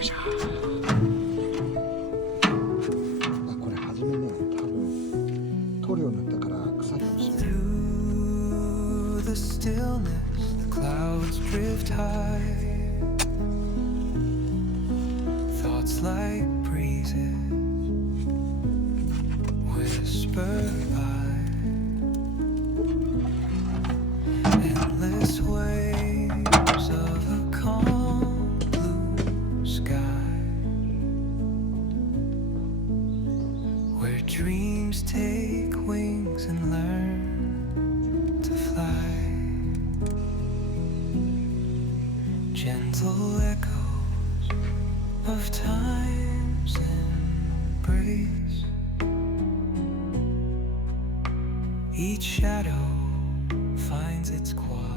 いしょ。あ、これ初めね、多分塗料塗ったから臭いかもしれない。Through the stillness, the clouds drift high. Thoughts like breezes whisper by. Endless waves of a calm blue sky, where dreams take wings and learn to fly. Gentle echoes of time's embrace. Each shadow finds its quiet.